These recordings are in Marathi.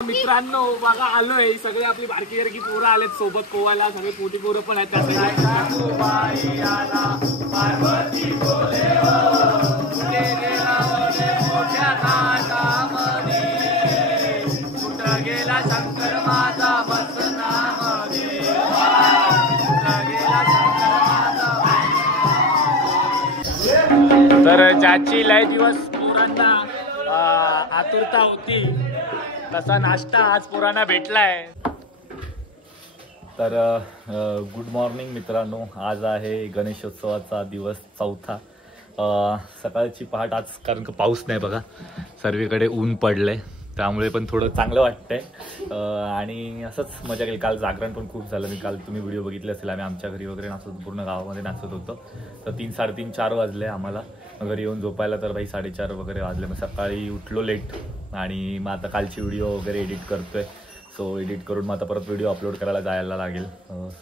मित्रांनो बघा आलोय, सगळे आपली बारकी बारकी पोरं आलेत सोबत पोवायला, सगळे मोठी पोरं पण आहेत. गेला शंकर माझा मसनामध्ये, गेला शंकर. तर ज्याची लय दिवस पोरांना आतुरता होती तसा नाश्ता आज पोरांना भेटलाय. तर गुड मॉर्निंग मित्रांनो, आज आहे गणेशोत्सवाचा दिवस 4था. सकाळची पहाट आज, कारण का पाऊस नाही बघा, सर्वीकडे ऊन पडलंय, त्यामुळे पण थोडं चांगलं वाटतंय. आणि असंच मजा केली. काल जागरण पण खूप झालं. मी काल तुम्ही व्हिडिओ बघितले असेल, आम्ही आमच्या घरी वगैरे नाचत होतो, पूर्ण गावामध्ये नाचत होतो. तर 3, 3:30, 4 वाजले आम्हाला घरी येऊन झोपायला. तर भाई 4:30 वगैरे वाजले. मग सकाळी उठलो लेट आणि मग आता कालची व्हिडिओ वगैरे एडिट करतोय. सो एडिट करून मग आता परत व्हिडिओ अपलोड करायला जायला लागेल.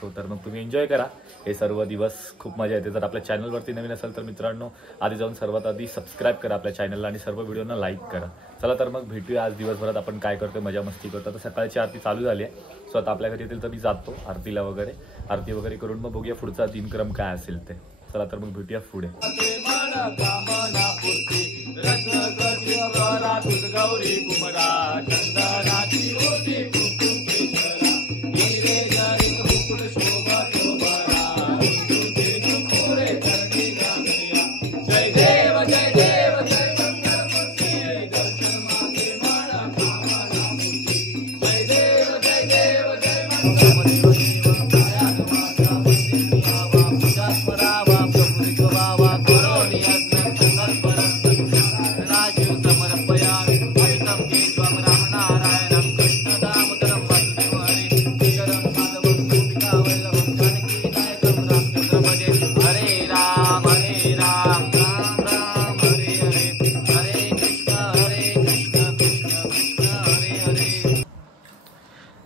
सो तर मग तुम्ही एन्जॉय करा हे सर्व दिवस, खूप मजा येते. जर आपल्या चॅनलवरती नवीन असेल तर मित्रांनो आधी जाऊन सर्वात आधी सबस्क्राईब करा आपल्या चॅनलला आणि सर्व व्हिडिओना लाईक करा. चला तर मग भेटूया आज दिवसभरात आपण काय करतोय, मजा मस्ती करतो. आता सकाळची आरती चालू झाली आहे. सो आता आपल्या घरी येतील तर मी जातो आरतीला वगैरे, आरती वगैरे करून मग बघूया पुढचा दिनक्रम काय असेल ते. चला तर मग भेटूया पुढे.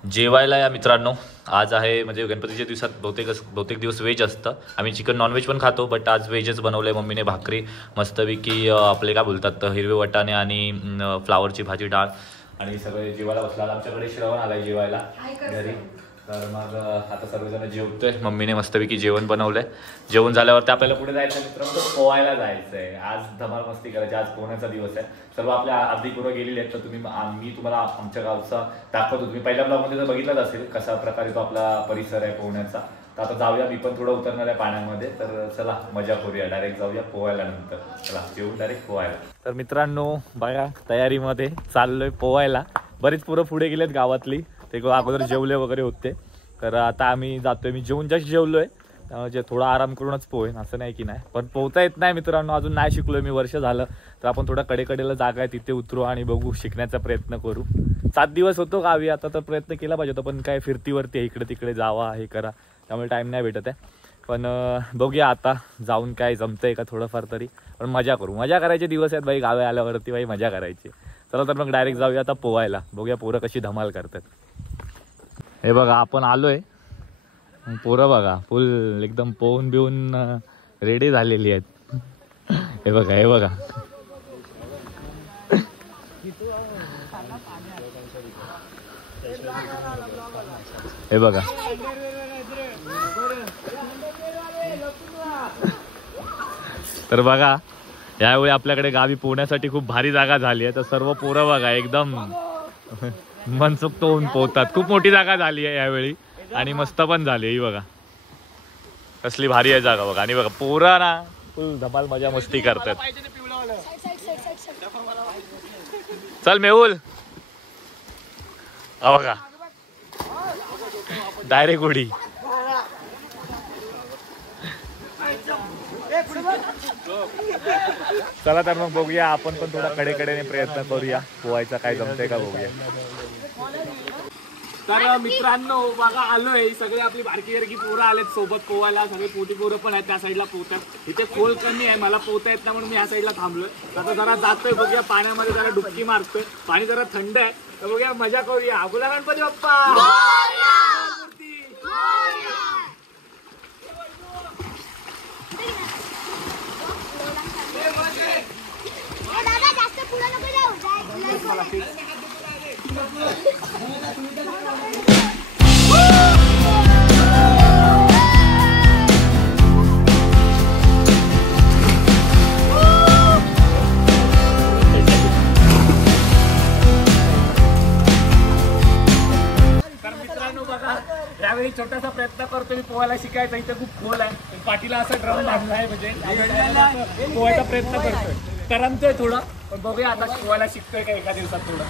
जेवायला या मित्रांनो आज आहे, म्हणजे गणपतीच्या दिवसात बहुतेक दिवस व्हेज असतं. आम्ही चिकन नॉनव्हेज पण खातो, बट आज व्हेजच बनवलं आहे मम्मीने. भाकरी मस्तपैकी आपले काय बोलतात हिरवे वाटाणे आणि फ्लावरची भाजी, डाळ आणि सगळे जेवायला बसला. आमच्याकडे श्रवण आलाय जेवायला घरी. तर मग आता सर्वजण जेवतोय. मम्मीने मस्तपैकी जेवण बनवलंय. जेवण झाल्यावरती आपल्याला पुढे जायचं मित्रांनो, पोहायला जायचंय. आज धमाल मस्ती करायची. आज पोहण्याचा दिवस आहे. सर्व आपल्या अर्धी पोरं गेलेली आहेत. तर मी तुम्हाला आमच्या गावचा दाखवतो. तुम्ही पहिल्या ब्लॉगमध्ये जर बघितलाच असेल कशा प्रकारे तो आपला परिसर आहे पोहण्याचा. तर आता जाऊया, मी पण थोडं उतरणार आहे पाण्यामध्ये. तर चला मजा करूया, डायरेक्ट जाऊया पोहायला. नंतर चला जेवून डायरेक्ट पोहायला. तर मित्रांनो बघा तयारीमध्ये चाललोय पोहायला. बरीच पोरं पुढे गेलेत गावातली, ते अगोदर जेवले वगैरे होते. तर आता आम्ही जातोय. मी जेवून जस्ट जेवलोय, म्हणजे थोडा आराम करूनच पोहेन, असं नाही की नाही. पण पोहता येत नाही मित्रांनो, अजून नाही शिकलोय मी, वर्ष झालं. तर आपण थोडा कडेला जागा आहे तिथे उतरू आणि बघू, शिकण्याचा प्रयत्न करू. 7 दिवस होतो गावी, आता तर प्रयत्न केला पाहिजे होता, पण काय फिरतीवरती आहे, इकडे तिकडे जावा हे करा, त्यामुळे टाईम नाही भेटत आहे. पण बघूया आता जाऊन काय जमतंय का थोडंफार तरी. पण मजा करू, मजा करायचे दिवस आहेत बाई, गावी आल्यावरती बाई मजा करायची. चला तर मग डायरेक्ट जाऊया आता पोहायला, बघूया पोरं कशी धमाल करतात. हे बघा आपण आलोय, पोरं बघा फुल एकदम पोहून बिवून रेडी झालेली आहेत. हे बघा हे बघा हे बघा. तर बघा यावेळी आपल्याकडे गावी पोहण्यासाठी खूप भारी जागा झाली आहे. तर सर्व पोरं बघा एकदम मनसोक्त होऊन पोहतात. खूप मोठी जागा झाली आहे यावेळी आणि मस्त पण झाली. ही बघा कसली भारी आहे जागा बघा. आणि बघा पोरं ना फुल धमाल मजा मस्ती करतात. चल मेहुल, बघा डायरेक्ट उडी. चला तर मग बघूया, आपण पण थोडा कडेने प्रयत्न करूया पोहायचा, काय जमतंय का बघूया. तर मित्रांनो बघा आलोय, सगळे आपली बारकी बारकी पोरं आलेत सोबत पोहायला. सगळे मोठी पोरं पण आहेत त्या साईडला पोहतात. इथे खोल कमी आहे, मला पोहता येत नाही म्हणून मी या साईडला थांबलोय. आता जरा जातोय, बघूया पाण्यामध्ये जरा डुबकी मारतोय. पाणी जरा थंड आहे, तर बघूया मजा करूया. अगोला गणपती बाप्पा. यावेळी छोटासा प्रयत्न करतो मी पोहायला शिकायचा. इथे खूप खोल आहे, पाठीला असा ड्रम बांधला आहे, म्हणजे पोहायचा प्रयत्न करतोय. तरंगतोय थोडं, पण बघूया आता पोहायला शिकतोय का एका दिवसात थोडं.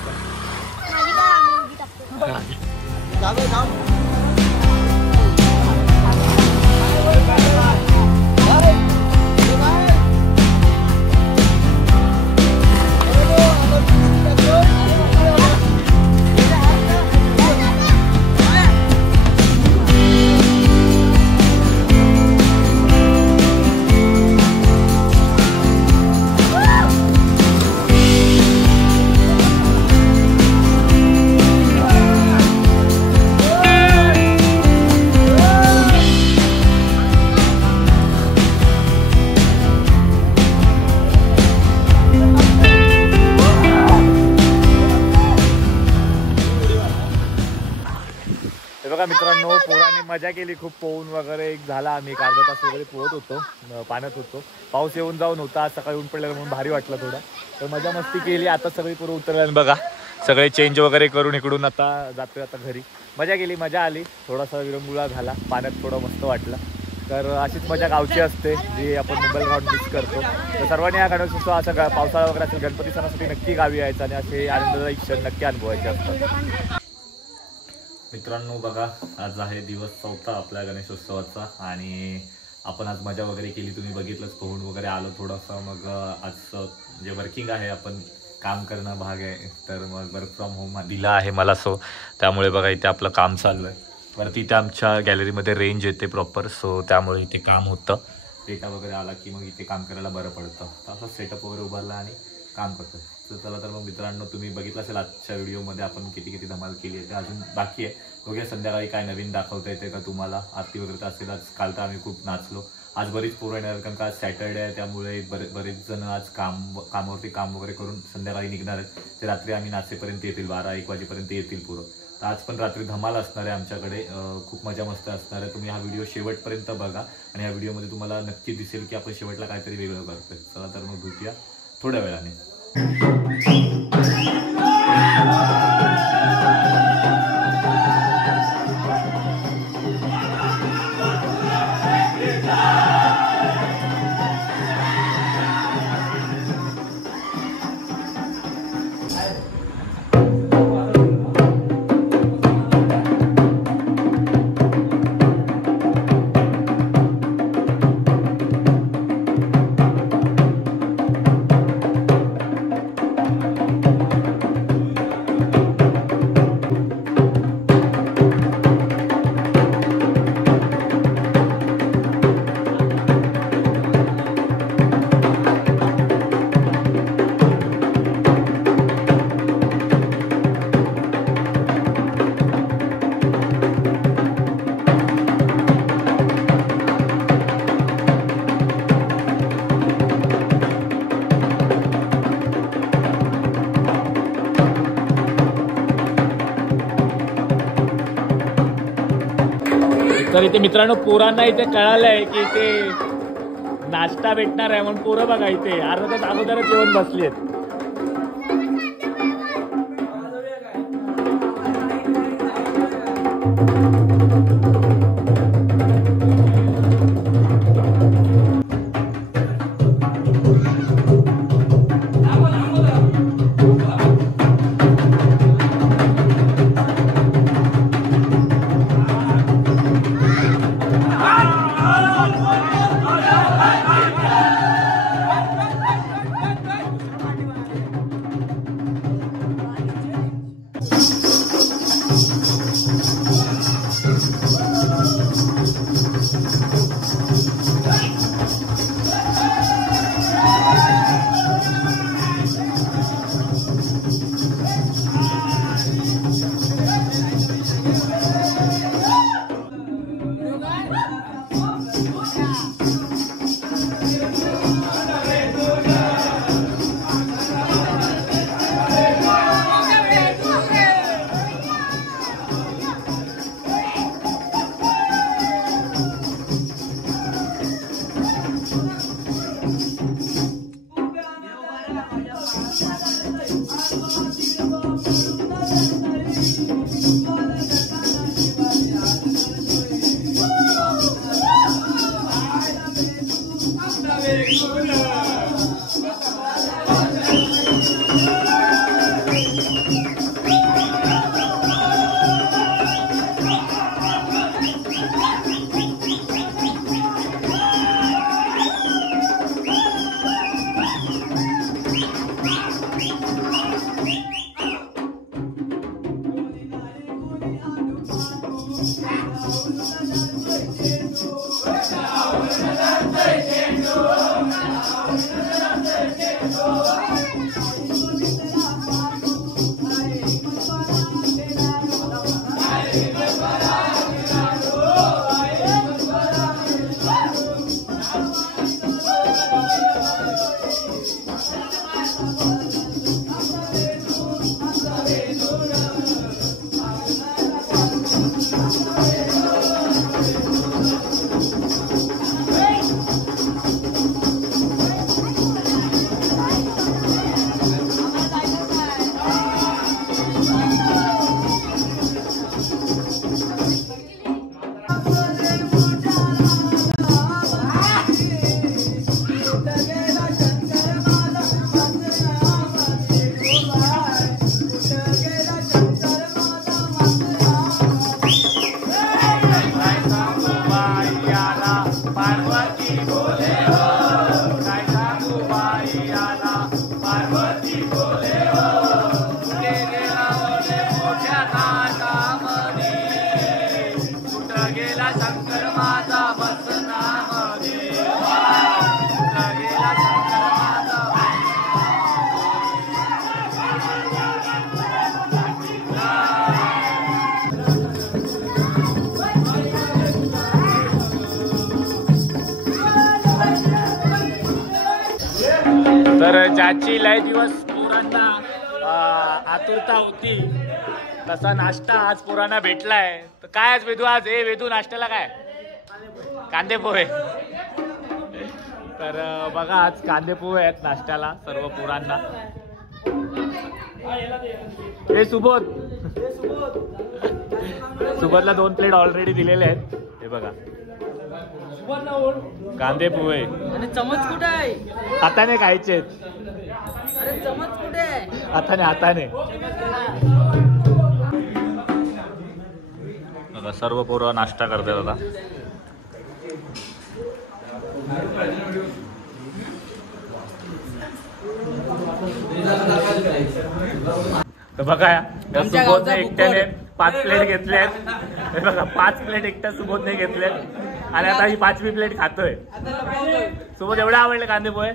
बघा मित्रांनो, पोरांनी मजा केली खूप पोहून वगैरे. एक झाला, आम्ही एक अर्धा तास वगैरे पोहत होतो, पाण्यात होतो. पाऊस येऊन जाऊन होता, सकाळी ऊन पडलेलं म्हणून भारी वाटलं थोडं. तर मजा मस्ती केली. आता सगळी पोरं उतरल्याने बघा, सगळे चेंज वगैरे करून इकडून आता जातोय आता घरी. मजा केली, मजा आली. थोडासा विरंगुळा झाला, पाण्यात थोडं मस्त वाटलं. तर अशीच मजा गावची असते जी आपण मोबाईल ग्राउंड मिस करतो. तर सर्वांनी हा गणेशोत्सव असा पावसाळा वगैरे असेल, गणपती सणासाठी नक्की गावी यायचं आणि असे आनंददायी क्षण नक्की अनुभवायचे असतात. मित्रांनो बघा, आज आहे दिवस 4था आपल्या गणेशोत्सवाचा आणि आपण आज मजा वगैरे केली. तुम्ही बघितलंच, पोहून वगैरे आलो थोडंसं. मग आज जे वर्किंग आहे, आपण काम करणं भाग आहे, तर मग वर्क फ्रॉम होम दिला आहे मला. सो त्यामुळे बघा इथे आपलं काम चाललं आहे. वरती इथे आमच्या गॅलरीमध्ये रेंज येते प्रॉपर, सो त्यामुळे इथे काम होतं. डेटा वगैरे आला की मग इथे काम करायला बरं पडतं. तर असं सेटअप वगैरे उभारला आणि काम करतो. तर चला, तर मग मित्रांनो, तुम्ही बघितलं असेल आजच्या व्हिडिओमध्ये आपण किती धमाल केली आहे. ते अजून बाकी आहे. बघूया संध्याकाळी काय नवीन दाखवता येते का तुम्हाला. आरती वगैरे तर असेल. आज काल तर आम्ही खूप नाचलो. आज बरीच पोरं येणार, कारण का आज सॅटर्डे आहे, त्यामुळे बरेच जण आज कामावरती काम वगैरे करून संध्याकाळी निघणार आहेत. ते रात्री आम्ही नाचेपर्यंत येतील, 12-1 वाजेपर्यंत येतील पोरं. तर आज पण रात्री धमाल असणार आहे आमच्याकडे. खूप मजा मस्त असणार आहे. तुम्ही हा व्हिडिओ शेवटपर्यंत बघा आणि या व्हिडिओमध्ये तुम्हाला नक्की दिसेल की आपण शेवटला काहीतरी वेगळं करतोय. चला तर मग भेटूया थोड्या वेळाने. तर इथे मित्रांनो, पोरांना इथे कळालंय की इथे नाश्ता भेटणार आहे, म्हणून पोरं बघा इथे अर्धा तास अगोदरच येऊन बसली आहेत. तर ज्याची लय दिवस पोरांना आतुरता होती तसा नाश्ता आज पोरांना भेटलाय. तर काय आज वेदू, आज वेदू नाश्त्याला काय? कांदे पोहे. तर बघा आज कांदे पोहे आहेत नाश्त्याला सर्व पोरांना. हे सुबोध, सुबोधला 2 प्लेट ऑलरेडी दिलेले आहेत. हे बघा कांदे पोहे. आणि चमच कुठे आहे? हाताने खायचे. अरे चमच कुठे आहे? हाताने हाताने. बघा सर्व पोरं नाश्ता करतात आता. तर बघा सुबोधने एकट्याने 5 प्लेट घेतले आहेत. हे बघा 5 प्लेट एकट्या सुबोधने घेतले आणि आता ही 5वी प्लेट खातोय. सुबोध एवढे आवडले कांदे पोहे.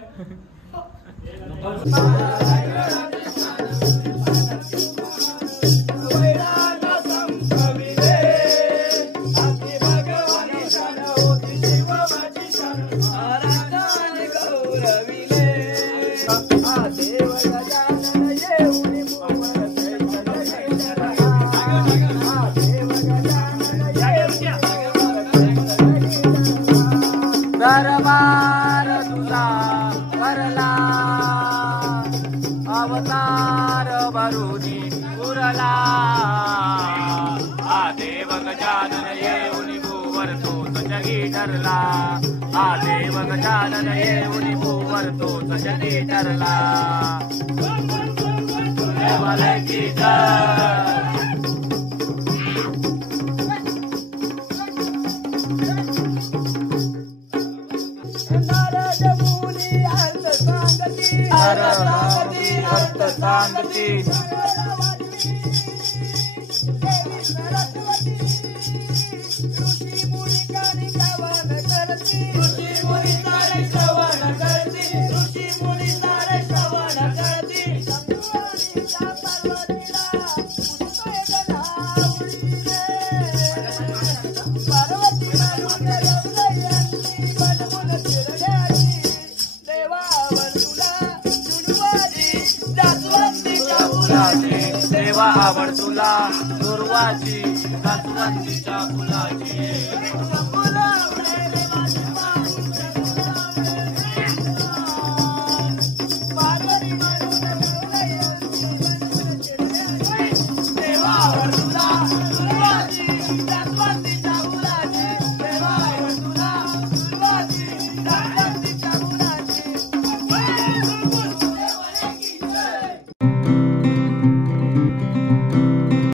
दरबार तुझा करला अवतार भरुनी उरला. हा देव गजानन येऊनी भूवर तोच जगी ठरला. हा देव गजानन येऊनी भूवर तोच जगी ठरला. देवालय की जय. अर्थ सांगती देवा आवड तुला दुर्वाची जास्वंदीच्या फुलाची.